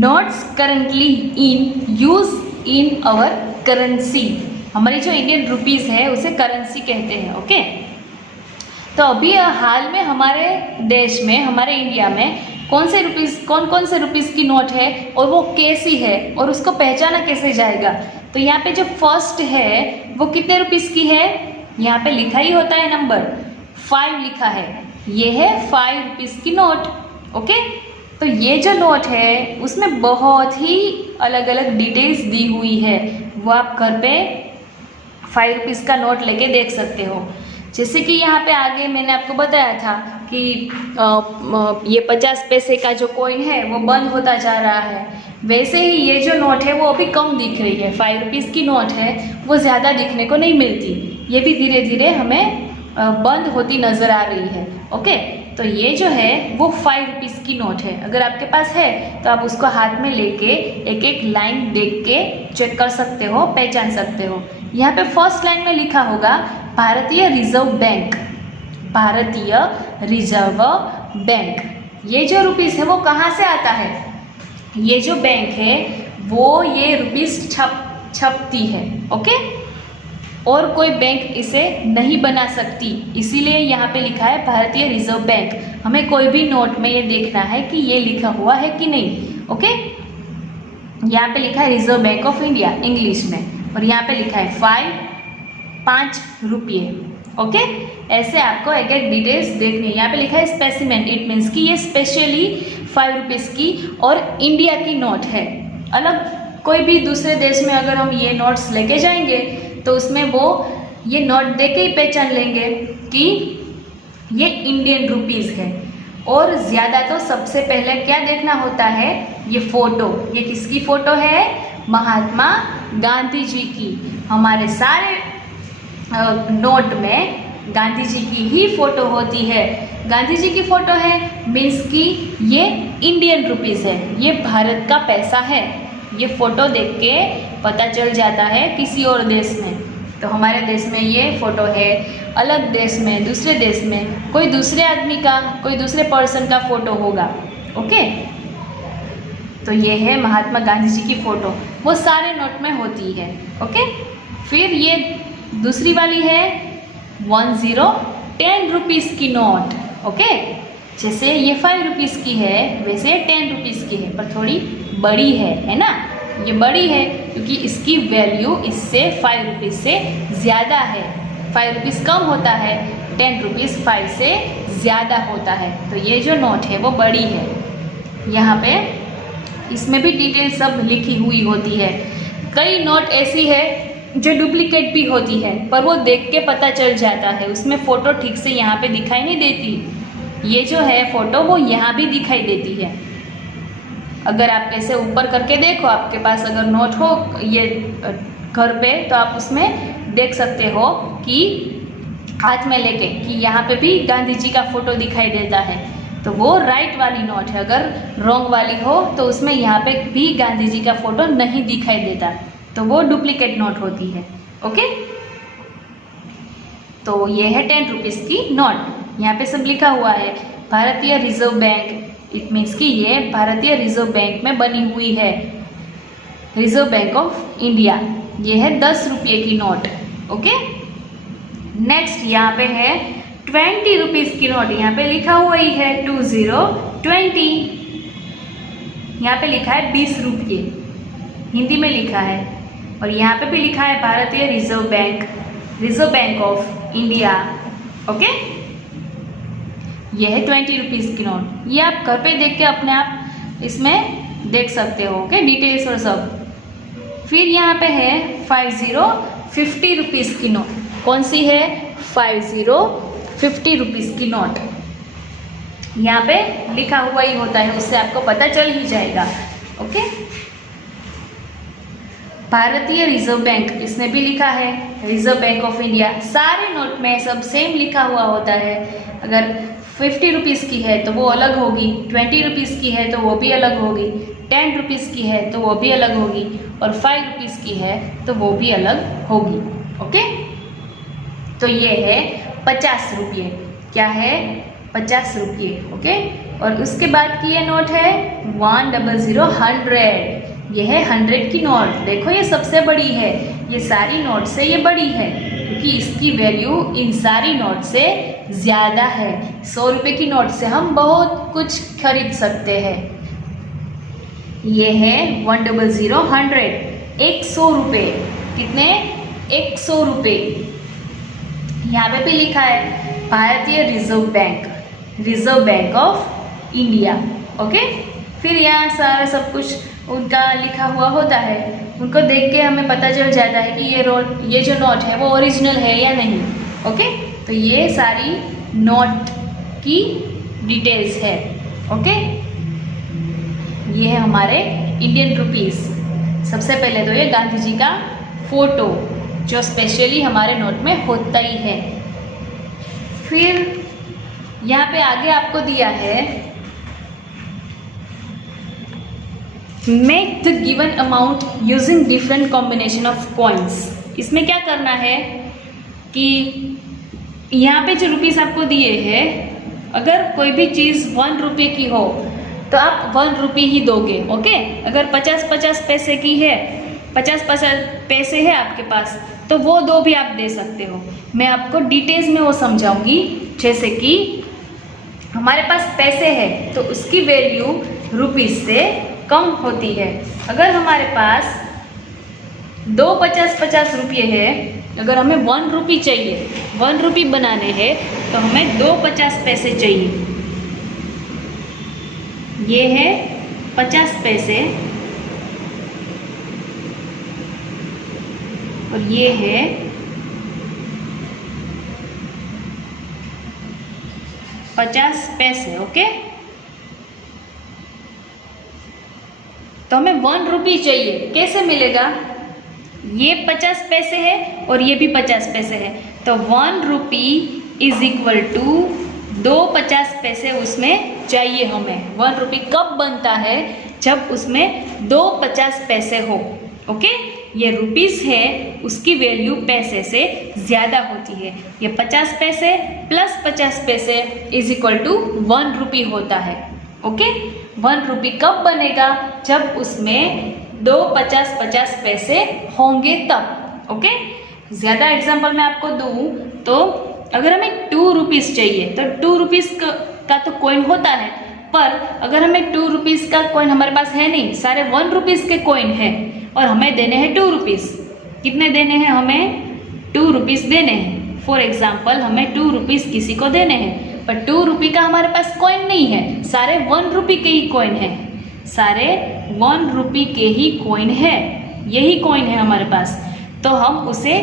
Notes currently in use in our currency. हमारी जो Indian rupees है उसे करेंसी कहते हैं। ओके, तो अभी हाल में हमारे देश में, हमारे इंडिया में कौन कौन से रुपीज़ की नोट है और वो कैसी है और उसको पहचाना कैसे जाएगा। तो यहाँ पे जो फर्स्ट है वो कितने रुपीज़ की है, यहाँ पे लिखा ही होता है नंबर 5 लिखा है, ये है 5 रुपीज़ की नोट। ओके, तो ये जो नोट है उसमें बहुत ही अलग अलग डिटेल्स दी हुई है, वो आप घर पे 5 रुपीज़ का नोट लेके देख सकते हो। जैसे कि यहाँ पे आगे मैंने आपको बताया था कि ये 50 पैसे का जो कॉइन है वो बंद होता जा रहा है, वैसे ही ये जो नोट है वो अभी कम दिख रही है। 5 रुपीज़ की नोट है वो ज़्यादा दिखने को नहीं मिलती, ये भी धीरे धीरे हमें बंद होती नज़र आ रही है। ओके, तो ये जो है वो 5 रुपीज़ की नोट है। अगर आपके पास है तो आप उसको हाथ में लेके एक एक लाइन देख के चेक कर सकते हो, पहचान सकते हो। यहाँ पे फर्स्ट लाइन में लिखा होगा भारतीय रिजर्व बैंक, भारतीय रिजर्व बैंक। ये जो रुपीज़ है वो कहाँ से आता है, ये जो बैंक है वो ये रुपीज़ छपती है। ओके, और कोई बैंक इसे नहीं बना सकती, इसीलिए यहाँ पे लिखा है भारतीय रिजर्व बैंक। हमें कोई भी नोट में ये देखना है कि ये लिखा हुआ है कि नहीं। ओके, यहाँ पे लिखा है reserve bank of India English में, और यहाँ पे लिखा है 5 रुपये। ओके, ऐसे आपको एक एक डिटेल्स देखनी है। यहाँ पे लिखा है स्पेसिमेन, इट मीन्स कि ये स्पेशली 5 रुपीज़ की और इंडिया की नोट है। अलग कोई भी दूसरे देश में अगर हम ये नोट्स लेके जाएंगे तो उसमें वो ये नोट देख के ही पहचान लेंगे कि ये इंडियन रुपीज़ है। और ज़्यादा तो सबसे पहले क्या देखना होता है, ये फ़ोटो। ये किसकी फ़ोटो है, महात्मा गांधी जी की। हमारे सारे नोट में गांधी जी की ही फ़ोटो होती है। गांधी जी की फ़ोटो है मीन्स कि ये इंडियन रुपीज़ है, ये भारत का पैसा है। ये फ़ोटो देख के पता चल जाता है किसी और देश में, तो हमारे देश में ये फ़ोटो है, अलग देश में, दूसरे देश में कोई दूसरे आदमी का, कोई दूसरे पर्सन का फ़ोटो होगा। ओके, तो ये है महात्मा गांधी जी की फ़ोटो, वो सारे नोट में होती है। ओके, फिर ये दूसरी वाली है 10 रुपीज़ की नोट। ओके, जैसे ये 5 रुपीज़ की है वैसे 10 रुपीज़ की है, पर थोड़ी बड़ी है ना। ये बड़ी है क्योंकि इसकी वैल्यू इससे 5 रुपीज़ से ज़्यादा है। 5 रुपीज़ कम होता है, 10 रुपीज़ 5 से ज़्यादा होता है, तो ये जो नोट है वो बड़ी है। यहाँ पे इसमें भी डिटेल सब लिखी हुई होती है। कई नोट ऐसी है जो डुप्लीकेट भी होती है, पर वो देख के पता चल जाता है, उसमें फ़ोटो ठीक से यहाँ पे दिखाई नहीं देती। ये जो है फ़ोटो वो यहाँ भी दिखाई देती है। अगर आप ऐसे ऊपर करके देखो, आपके पास अगर नोट हो ये घर पे, तो आप उसमें देख सकते हो कि हाथ में लेके कि यहाँ पे भी गांधी जी का फ़ोटो दिखाई देता है, तो वो राइट वाली नोट है। अगर रॉन्ग वाली हो तो उसमें यहाँ पे भी गांधी जी का फ़ोटो नहीं दिखाई देता, तो वो डुप्लीकेट नोट होती है। ओके, तो ये है 10 रुपीज़ की नोट। यहाँ पे सब लिखा हुआ है भारतीय रिजर्व बैंक, इट मीन्स कि ये भारतीय रिजर्व बैंक में बनी हुई है, रिजर्व बैंक ऑफ इंडिया। ये है 10 रुपये की नोट। ओके, नेक्स्ट यहाँ पे है 20 रुपीज़ की नोट। यहाँ पे लिखा हुआ ही है 2020। यहाँ पे लिखा है 20 रुपये, हिंदी में लिखा है, और यहाँ पे भी लिखा है भारतीय reserve bank, reserve bank of India. Okay, ये है 20 रुपीज़ की नोट। ये आप घर पे देख के अपने आप इसमें देख सकते हो। ओके, डिटेल्स और सब। फिर यहाँ पे है 50 रुपीज़ की नोट। कौन सी है, 50 रुपीज़ की नोट। यहाँ पे लिखा हुआ ही होता है, उससे आपको पता चल ही जाएगा। ओके, भारतीय रिजर्व बैंक इसमें भी लिखा है, रिजर्व बैंक ऑफ इंडिया। सारे नोट में सब सेम लिखा हुआ होता है। अगर 50 रुपीज़ की है तो वो अलग होगी, 20 रुपीज़ की है तो वो भी अलग होगी, 10 रुपीज़ की है तो वो भी अलग होगी, और 5 रुपीज़ की है तो वो भी अलग होगी। ओके, तो ये है 50 रुपये। क्या है, 50 रुपये। ओके, और उसके बाद की ये नोट है 100 100। ये है 100 की नोट। देखो ये सबसे बड़ी है, ये सारी नोट से ये बड़ी है क्योंकि इसकी वैल्यू इन सारी नोट से ज़्यादा है। 100 रुपये की नोट से हम बहुत कुछ खरीद सकते हैं। ये है 100 100, 100 रुपये। कितने? 100 रुपये। यहाँ पे भी लिखा है भारतीय reserve bank, reserve bank of India. Okay, फिर यहाँ सारा सब कुछ उनका लिखा हुआ होता है, उनको देख के हमें पता चल जाता है कि ये जो नोट है वो ओरिजिनल है या नहीं। ओके, तो ये सारी नोट की डिटेल्स है। ओके, ये है हमारे इंडियन रुपीस। सबसे पहले तो ये गांधी जी का फोटो जो स्पेशली हमारे नोट में होता ही है। फिर यहाँ पे आगे आपको दिया है make the given amount using different combination of coins. इसमें क्या करना है कि यहाँ पे जो रुपीस आपको दिए हैं, अगर कोई भी चीज़ 1 रुपये की हो तो आप 1 रुपये ही दोगे। ओके, अगर 50-50 पैसे की है, 50-50 पैसे है आपके पास, तो वो 2 भी आप दे सकते हो। मैं आपको डिटेल्स में वो समझाऊंगी। जैसे कि हमारे पास पैसे है तो उसकी वैल्यू रुपीस से कम होती है। अगर हमारे पास 2 50-50 रुपये है, अगर हमें 1 रुपये चाहिए, 1 रुपये बनाने हैं तो हमें 2 50 पैसे चाहिए। ये है 50 पैसे और ये है 50 पैसे। ओके, तो हमें 1 रुपये चाहिए। कैसे मिलेगा? ये 50 पैसे है और ये भी 50 पैसे है, तो 1 रुपये इज इक्वल टू 2 50 पैसे उसमें चाहिए हमें। 1 रुपये कब बनता है? जब उसमें 2 50 पैसे हो। ओके, ये रुपीस है, उसकी वैल्यू पैसे से ज़्यादा होती है। ये 50 पैसे प्लस 50 पैसे इज इक्वल टू 1 रुपये होता है। ओके, 1 रुपये कब बनेगा? जब उसमें 2 50-50 पैसे होंगे तब। ओके, ज़्यादा एग्जाम्पल मैं आपको दूँ तो अगर हमें 2 रुपीस चाहिए तो 2 रुपीस का तो कॉइन होता है, पर अगर हमें 2 रुपीस का कॉइन हमारे पास है नहीं, सारे 1 रुपीस के कॉइन है और हमें देने हैं 2 रुपीस। कितने देने हैं? हमें 2 रुपीस देने हैं। फॉर एग्जाम्पल हमें 2 रुपीस किसी को देने हैं, पर 2 रुपये का हमारे पास कॉइन नहीं है, सारे 1 रुपये के ही कॉइन है, सारे 1 रुपये के ही कॉइन है, यही कॉइन है हमारे पास। तो हम उसे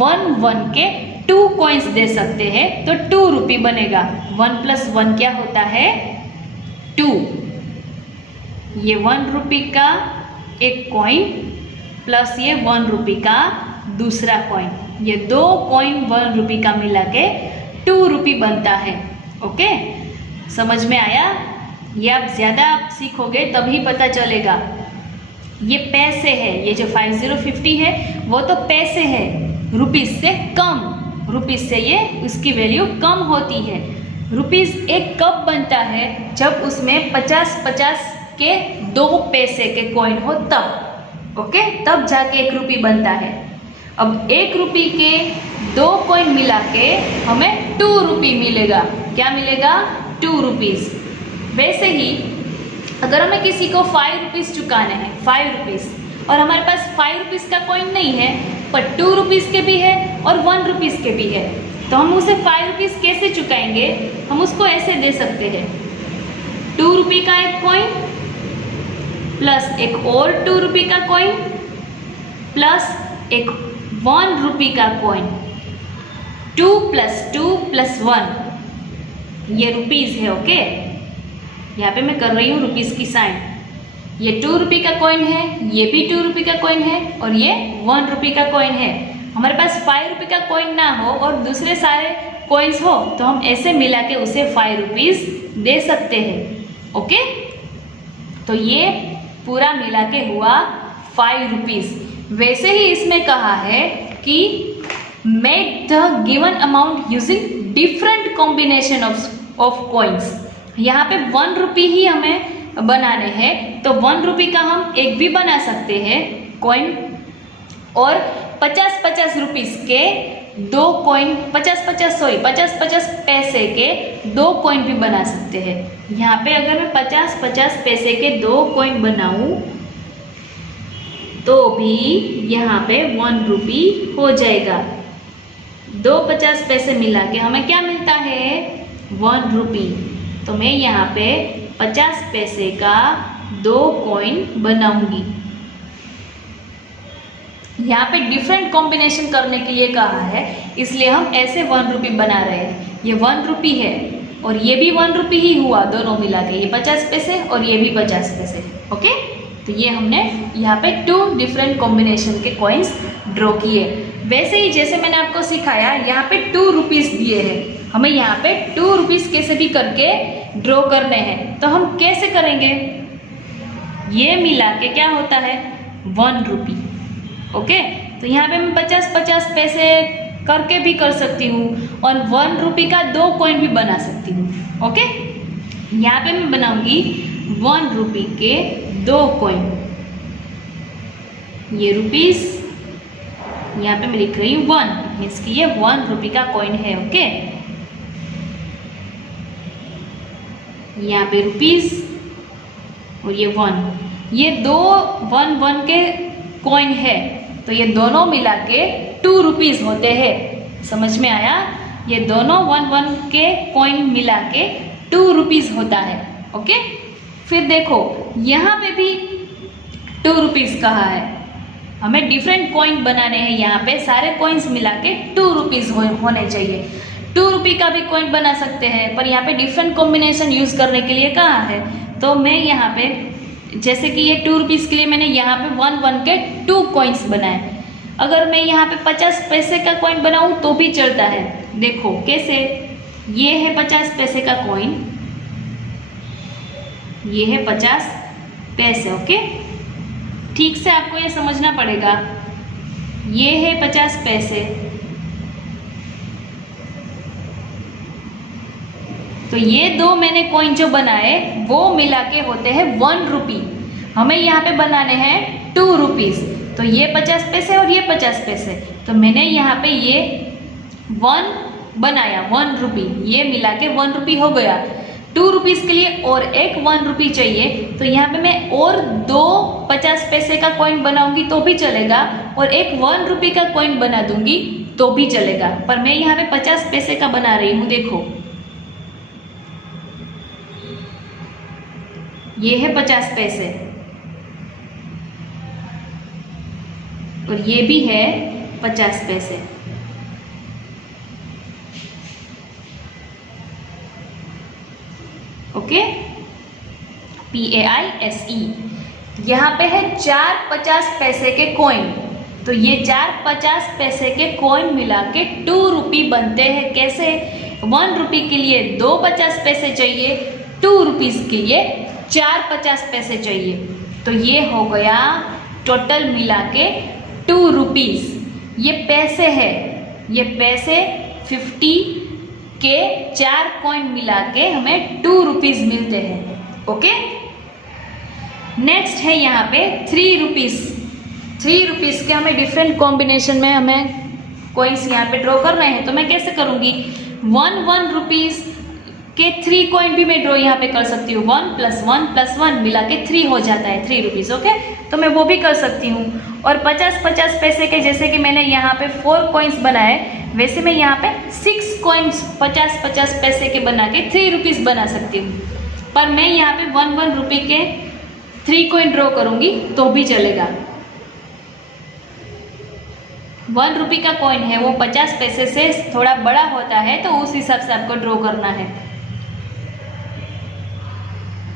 1 के 2 कॉइन्स दे सकते हैं, तो 2 रुपये बनेगा। 1 + 1 क्या होता है? 2। ये 1 रुपये का एक कॉइन प्लस ये 1 रुपये का दूसरा कॉइन, ये 2 कॉइन 1 रुपये का मिला के 2 रुपये बनता है। ओके, समझ में आया? ये आप ज़्यादा सीखोगे तभी पता चलेगा। ये पैसे है, ये जो 5050 है वो तो पैसे है, रुपीस से कम, रुपीस से ये उसकी वैल्यू कम होती है। रुपीस एक कब बनता है? जब उसमें 50-50 के 2 पैसे के कॉइन हो तब। ओके, तब जाके 1 रुपये बनता है। अब 1 रुपये के 2 कॉइन मिला के हमें 2 रुपये मिलेगा। क्या मिलेगा? 2 रुपीस। वैसे ही अगर हमें किसी को 5 रुपीस चुकाने हैं, 5 रुपीस, और हमारे पास 5 रुपीस का कॉइन नहीं है, पर 2 रुपीस के भी है और 1 रुपीस के भी है, तो हम उसे 5 रुपीस कैसे चुकाएंगे? हम उसको ऐसे दे सकते हैं, 2 रुपये का एक कॉइन प्लस एक और 2 रुपये का कॉइन प्लस एक 1 रुपये का कॉइन। 2 + 2 + 1 ये रुपीस है। ओके, यहाँ पे मैं कर रही हूँ रुपीस की साइन। ये 2 रुपये का कॉइन है, ये भी 2 रुपये का कॉइन है और ये 1 रुपये का कॉइन है। हमारे पास 5 रुपये का कॉइन ना हो और दूसरे सारे कॉइन्स हो तो हम ऐसे मिला के उसे 5 रुपीस दे सकते हैं। ओके, तो ये पूरा मिला के हुआ 5 रुपीस। वैसे ही इसमें कहा है कि make the given amount using different combination of coins. यहाँ पे 1 रुपी ही हमें बनाने हैं, तो 1 रुपी का हम एक भी बना सकते हैं कॉइन, और 50-50 रुपीस के 2 कॉइन, 50-50 पैसे के 2 कॉइन भी बना सकते हैं। यहाँ पे अगर मैं 50-50 पैसे के 2 कॉइन बनाऊं तो भी यहाँ पे 1 रुपी हो जाएगा। 2 50 पैसे मिला के हमें क्या मिलता है? 1 रुपी। तो मैं यहाँ पे 50 पैसे का 2 कॉइन बनाऊंगी। यहाँ पे डिफरेंट कॉम्बिनेशन करने के लिए कहा है, इसलिए हम ऐसे 1 रुपी बना रहे हैं। ये 1 रुपी है और ये भी 1 रुपी ही हुआ, दोनों मिला के, ये 50 पैसे और ये भी 50 पैसे। ओके, तो ये हमने यहाँ पे 2 डिफरेंट कॉम्बिनेशन के कॉइन्स ड्रॉ किए। वैसे ही जैसे मैंने आपको सिखाया, यहाँ पे 2 रुपीस दिए हैं, हमें यहाँ पे 2 रुपीस कैसे भी करके ड्रॉ करने हैं। तो हम कैसे करेंगे? ये मिला के क्या होता है? 1 रुपी। ओके, तो यहाँ पे मैं 50-50 पैसे करके भी कर सकती हूँ और 1 रुपी का 2 कॉइन भी बना सकती हूँ। ओके, यहाँ पे मैं बनाऊंगी 1 रुपी के 2 कॉइन। ये रुपीस, यहाँ पे मैं लिख रही हूँ 1, मीन्स कि ये 1 रुपी का कॉइन है। ओके, यहाँ पे रुपीस और ये 1, ये 2 1 के कॉइन है, तो ये दोनों मिला के 2 रुपीस होते हैं। समझ में आया? ये दोनों 1 के कॉइन मिला के 2 रुपीस होता है। ओके, फिर देखो यहाँ पे भी 2 रुपीस कहा है, हमें डिफरेंट कॉइन बनाने हैं। यहाँ पे सारे कॉइन्स मिला के 2 रुपीस होने चाहिए। 2 रुपी का भी कॉइन बना सकते हैं, पर यहाँ पे डिफरेंट कॉम्बिनेशन यूज करने के लिए कहा है। तो मैं यहाँ पे, जैसे कि ये 2 रुपीस के लिए मैंने यहाँ पे 1 के 2 कॉइन्स बनाए। अगर मैं यहाँ पे 50 पैसे का कॉइन बनाऊँ तो भी चलता है। देखो कैसे, ये है 50 पैसे का कॉइन, ये है 50 पैसे। ओके, ठीक से आपको ये समझना पड़ेगा। ये है 50 पैसे, तो ये 2 मैंने कॉइन जो बनाए वो मिला के होते हैं 1 रुपी। हमें यहाँ पे बनाने हैं 2 रुपीस, तो ये 50 पैसे और ये 50 पैसे, तो मैंने यहाँ पे ये 1 बनाया, 1 रुपी, ये मिला के 1 रुपी हो गया। 2 रुपीस के लिए और एक 1 रुपी चाहिए, तो यहाँ पे मैं और 2 50 पैसे का कॉइन बनाऊंगी तो भी चलेगा, और एक 1 रुपी का कॉइन बना दूंगी तो भी चलेगा। पर मैं यहाँ पे 50 पैसे का बना रही हूँ। देखो ये है 50 पैसे और ये भी है 50 पैसे। Okay, PAISE। यहाँ पे है 4 50 पैसे के कॉइन, तो ये 4 50 पैसे के कॉइन मिला के 2 रुपी बनते हैं। कैसे? 1 रुपी के लिए 2 50 पैसे चाहिए, 2 रुपीस के लिए 4 50 पैसे चाहिए, तो ये हो गया टोटल मिला के 2 रुपीस। ये पैसे है, ये पैसे 50 के 4 कॉइन मिला के हमें 2 रुपीस मिलते हैं। ओके, नेक्स्ट है यहाँ पे 3 रुपीस। 3 रुपीस के हमें डिफरेंट कॉम्बिनेशन में हमें कॉइन्स यहाँ पे ड्रॉ करना है। तो मैं कैसे करूँगी? 1 रुपीस के 3 कॉइन भी मैं ड्रॉ यहाँ पे कर सकती हूँ। 1 + 1 + 1 मिला के 3 हो जाता है, 3 रुपीस। ओके, तो मैं वो भी कर सकती हूँ। और 50 50 पैसे के, जैसे कि मैंने यहाँ पे 4 कॉइन्स बनाए, वैसे मैं यहाँ पे 6 कॉइन्स 50 50 पैसे के बना के 3 रुपीस बना सकती हूँ। पर मैं यहाँ पे 1 रुपी के 3 कॉइन ड्रॉ करूँगी तो भी चलेगा। 1 रुपी का कॉइन है वो 50 पैसे से थोड़ा बड़ा होता है, तो उस हिसाब से आपको ड्रॉ करना है।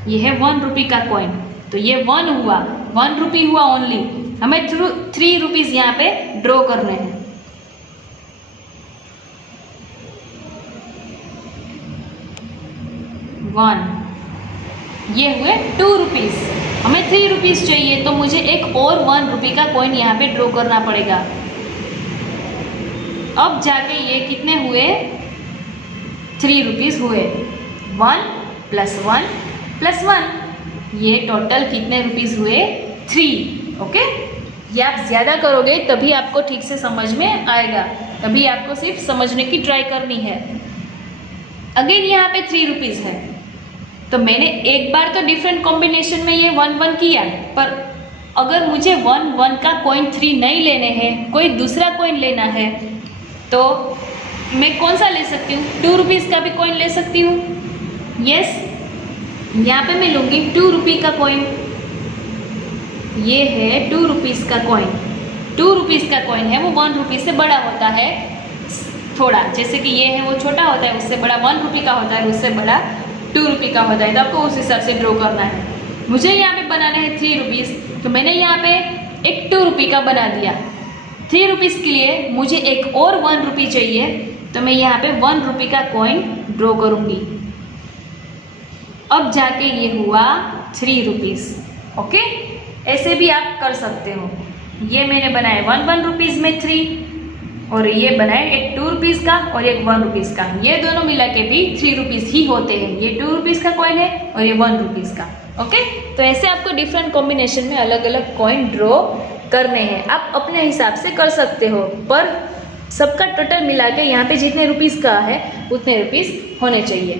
ये है 1 रुपी का कॉइन, तो ये 1 हुआ, 1 रुपी हुआ ओनली। हमें 3 रुपीस यहाँ पे ड्रॉ करने हैं। ये हुए 2 रुपीस, हमें 3 रुपीस चाहिए, तो मुझे एक और 1 रुपी का कॉइन यहाँ पे ड्रॉ करना पड़ेगा। अब जाके ये कितने हुए? 3 रुपीस हुए। 1 +1 +1, ये टोटल कितने रुपीज़ हुए? 3। ओके, ये आप ज़्यादा करोगे तभी आपको ठीक से समझ में आएगा, तभी आपको सिर्फ समझने की ट्राई करनी है। अगेन यहाँ पे 3 रुपीज़ है, तो मैंने एक बार तो डिफरेंट कॉम्बिनेशन में ये 1 1 किया, पर अगर मुझे 1 1 का कॉइन 3 नहीं लेने हैं, कोई दूसरा कॉइन लेना है, तो मैं कौन सा ले सकती हूँ? 2 रुपीज़ का भी कॉइन ले सकती हूँ। यस, यहाँ पे मैं लूँगी 2 रुपये का कॉइन। ये है 2 रुपीज़ का कॉइन। 2 रुपीज़ का कॉइन है, वो 1 रुपये से बड़ा होता है थोड़ा, जैसे कि ये है वो छोटा होता है, उससे बड़ा 1 रुपये का होता है, उससे बड़ा 2 रुपये का होता है। तो आपको उस हिसाब से ड्रॉ करना है। मुझे यहाँ पे बनाना है 3 रुपीज़, तो मैंने यहाँ पे एक 2 रुपये का बना दिया। 3 रुपीज़ के लिए मुझे एक और 1 रुपये चाहिए, तो मैं यहाँ पे 1 रुपये का कॉइन ड्रॉ करूँगी। अब जाके ये हुआ 3 रुपीज़। ओके, ऐसे भी आप कर सकते हो। ये मैंने बनाया 1 रुपीज़ में 3, और ये बनाए एक 2 रुपीज़ का और एक 1 रुपीज़ का। ये दोनों मिला के भी 3 रुपीज़ ही होते हैं। ये 2 रुपीज़ का कॉइन है और ये 1 रुपीज़ का। ओके, तो ऐसे आपको डिफरेंट कॉम्बिनेशन में अलग अलग कॉइन ड्रॉ करने हैं। आप अपने हिसाब से कर सकते हो, पर सबका टोटल मिला के यहाँ पे जितने रुपीज़ का है उतने रुपीज़ होने चाहिए।